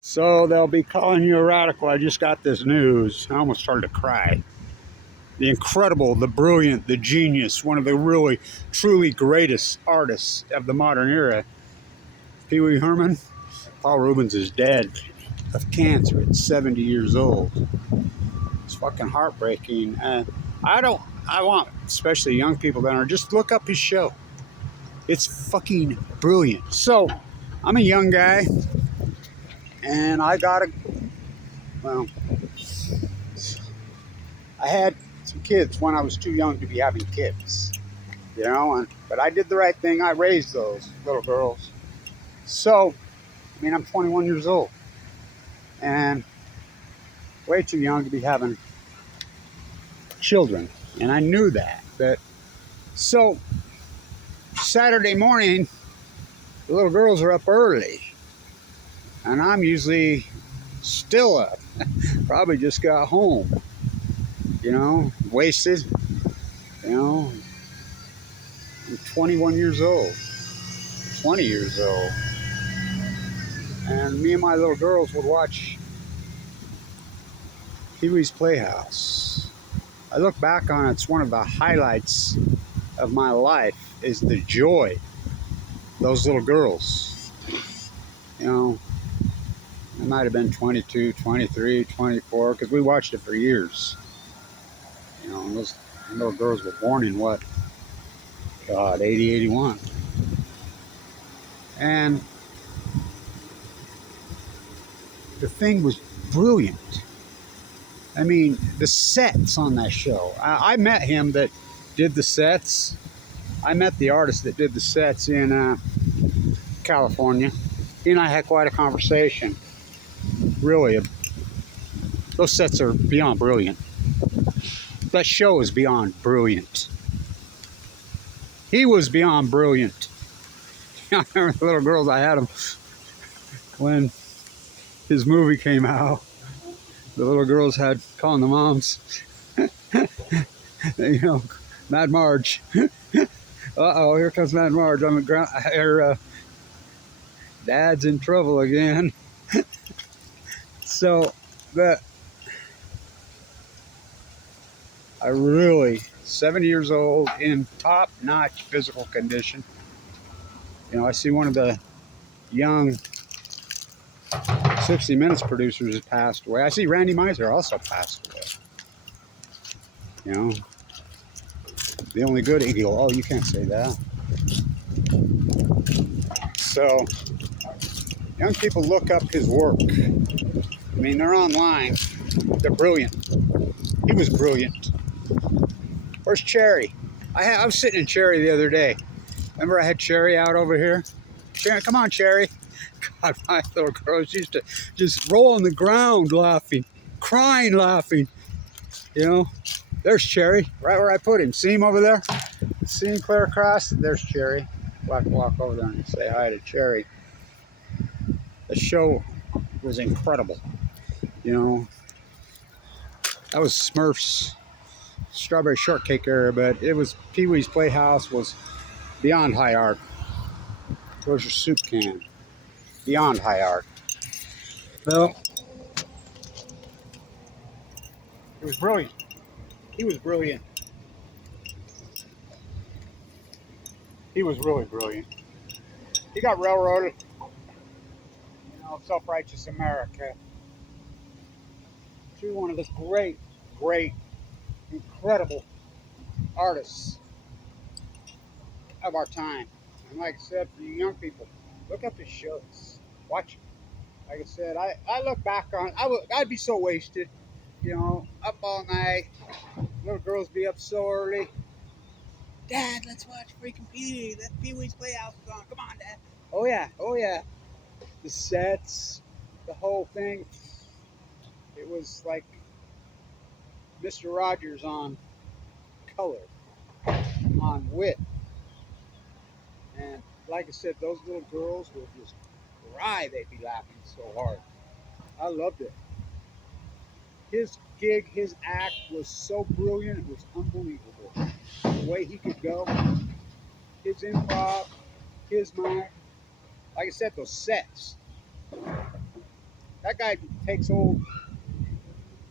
So they'll be calling you a radical. I just got this news. I almost started to cry. The incredible, the brilliant, the genius, one of the really, truly greatest artists of the modern era, Pee Wee Herman. Paul Reubens is dead of cancer at 70 years old. It's fucking heartbreaking. And I want, especially young people that are, just look up his show. It's fucking brilliant. So, I'm a young guy, and well, I had some kids when I was too young to be having kids, but I did the right thing. I raised those little girls. So, I'm 21 years old, and way too young to be having children, and I knew that. So, Saturday morning, the little girls are up early, and I'm usually still up. Probably just got home, wasted. I'm 21 years old, 20 years old. And me and my little girls would watch Pee Wee's Playhouse. I look back on it, it's one of the highlights of my life is the joy those little girls. It might have been 22, 23, 24, because we watched it for years. Those little girls were born in what? God, 80, 81. And the thing was brilliant. The sets on that show. I met him that did the sets. I met the artist that did the sets in California. He and I had quite a conversation. Really, those sets are beyond brilliant. That show is beyond brilliant. He was beyond brilliant. I remember the little girls, I had them when his movie came out. The little girls had calling the moms, Mad Marge. Uh-oh, here comes Mad Marge. Her dad's in trouble again. So, I really, 70 years old, in top-notch physical condition. I see one of the young 60 Minutes producers has passed away. I see Randy Meisner also passed away. The only good eagle. Oh, you can't say that. So, young people look up his work. They're online. They're brilliant. He was brilliant. Where's Cherry? I was sitting in Cherry the other day. Remember I had Cherry out over here? Cherry, come on, Cherry. God, my little girls used to just roll on the ground laughing, crying laughing. There's Cherry, right where I put him. See him over there? See him clear across? There's Cherry. We'll have to walk over there and say hi to Cherry. The show was incredible. That was Smurfs Strawberry Shortcake era, but it was Pee Wee's Playhouse was beyond high art. Where's your soup can? Beyond high art. Well, it was brilliant. He was brilliant. He was really brilliant. He got railroaded. Self-righteous America. To one of the great, incredible artists of our time. And like I said, for you young people, look up his shows. Watch him. Like I said, I look back on, I'd be so wasted, up all night. Little girls be up so early. Dad, let's watch freaking Pee Wee's Playhouse is on. Come on, Dad. Oh yeah. The sets, the whole thing. It was like Mr. Rogers on color, on wit. And like I said, those little girls would just cry. They'd be laughing so hard. I loved it. His gig, his act was so brilliant. It was unbelievable. The way he could go, his improv, his mind. Like I said, those sets. That guy takes old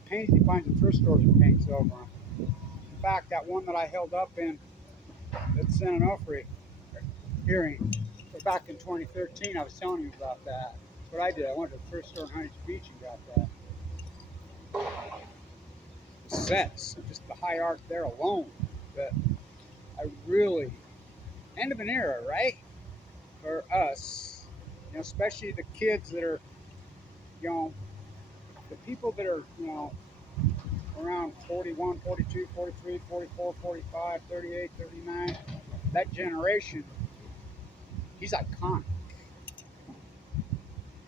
paintings he finds in thrift stores and paints over them. In fact, that one that I held up in that San Onofre hearing back in 2013, I was telling you about that. That's what I did. I went to the thrift store in Huntington Beach and got that. The sets, just the high art there alone. But I really, end of an era, right? For us, you know, especially the kids that are, you know, the people that are, you know, around 41, 42, 43, 44, 45, 38, 39, that generation, he's iconic.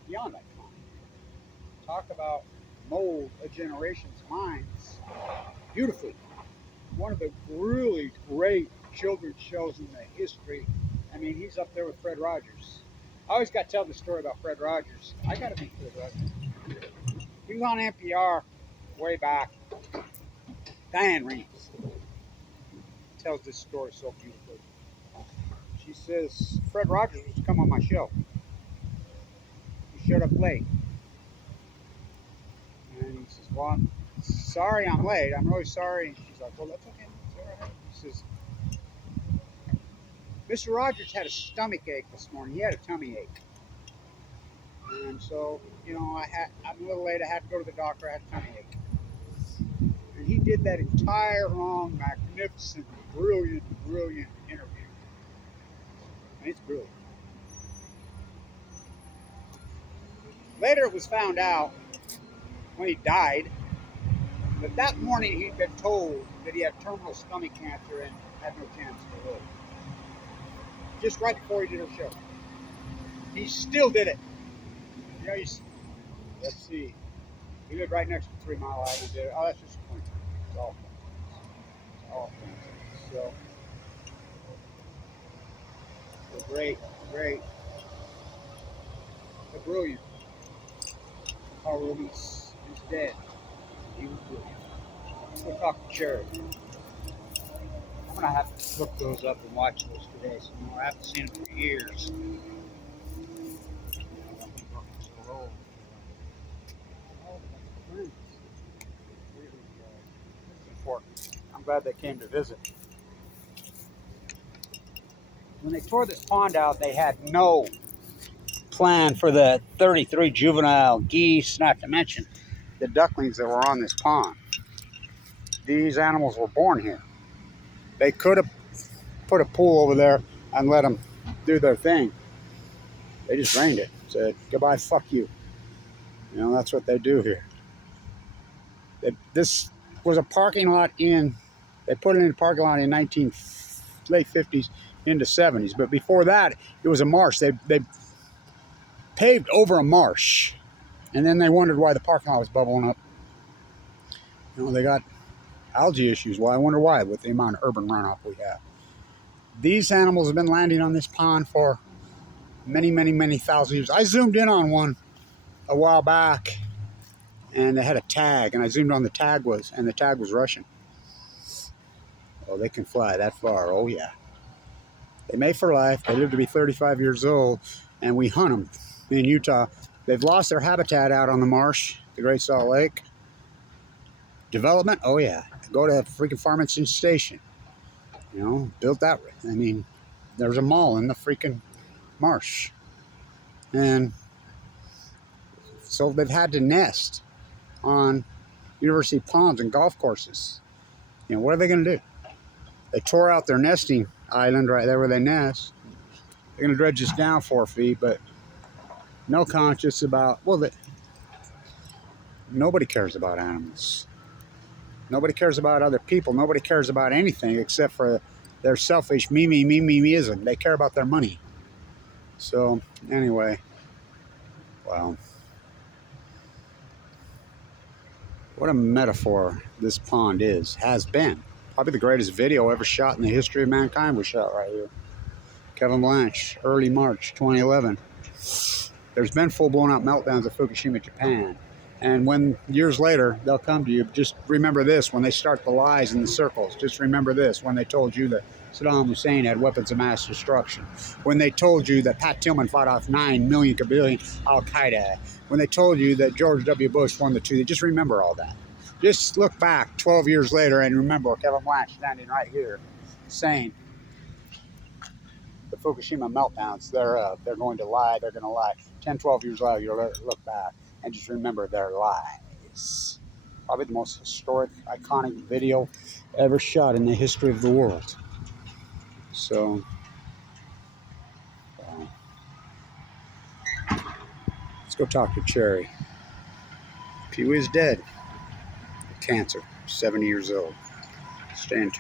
Beyond iconic. Talk about mold a generation's minds beautifully. One of the really great children's shows in the history. I mean, he's up there with Fred Rogers. I always got to tell the story about Fred Rogers. I got to meet Fred Rogers. He was on NPR way back. Diane Reeves tells this story so beautifully. She says, Fred Rogers was to come on my show. He showed up late. And he says, well, I'm sorry I'm late. I'm really sorry. And she's like, well, that's okay. It's all right. He says, Mr. Rogers had a stomach ache this morning. He had a tummy ache. And so, you know, I'm a little late. I had to go to the doctor. I had a tummy ache. And he did that entire long, magnificent, brilliant interview. And it's brilliant. Later it was found out when he died that that morning he'd been told that he had terminal stomach cancer and had no chance to live. Just right before he did her show. He still did it. You know, let's see. He lived right next to 3 Mile Island. Oh, that's just a point. It's all fun. It's all fun. So, the great, the brilliant Reubens is dead. He was brilliant. We'll talk to CHAIRRY. I'm going to have to look those up and watch those today. So, you know, I haven't seen them for years. I'm glad they came to visit. When they tore this pond out, they had no plan for the 33 juvenile geese, not to mention the ducklings that were on this pond. These animals were born here. They could have put a pool over there and let them do their thing. They just drained it. Said, goodbye, fuck you. You know, that's what they do here. This was a parking lot they put it in a parking lot in late 50s into 70s. But before that, it was a marsh. They paved over a marsh. And then they wondered why the parking lot was bubbling up. You know, they got algae issues. Well, I wonder why with the amount of urban runoff we have. These animals have been landing on this pond for many thousand years. I zoomed in on one a while back, and they had a tag, and I zoomed on the tag was Russian. Oh, they can fly that far. Oh, yeah. They mate for life. They live to be 35 years old, and we hunt them in Utah. They've lost their habitat out on the marsh, the Great Salt Lake. Development? Oh, yeah. Go to freaking Farmington Station. You know, built that. I mean, there's a mall in the freaking marsh. And so they've had to nest on university ponds and golf courses. You know, what are they going to do? They tore out their nesting island right there where they nest. They're going to dredge this down 4 feet, but no conscience about, well, nobody cares about animals. Nobody cares about other people. Nobody cares about anything except for their selfish me-ism. They care about their money. So, anyway, wow. What a metaphor this pond has been. Probably the greatest video ever shot in the history of mankind was shot right here. Kevin Blanch, early March 2011. There's been full-blown out meltdowns at Fukushima, Japan. And when years later, they'll come to you, just remember this, when they start the lies in the circles, just remember this, when they told you that Saddam Hussein had weapons of mass destruction. When they told you that Pat Tillman fought off 9 million kabillion Al-Qaeda. When they told you that George W. Bush won the two, just remember all that. Just look back 12 years later and remember Kevin Blanch standing right here saying the Fukushima meltdowns, they're going to lie, they're going to lie. 10, 12 years later, you'll look back and just remember their lies. Probably the most historic, iconic video ever shot in the history of the world. So, let's go talk to CHAIRRY. Pee-wee is dead. Cancer, 70 years old. Staying tuned.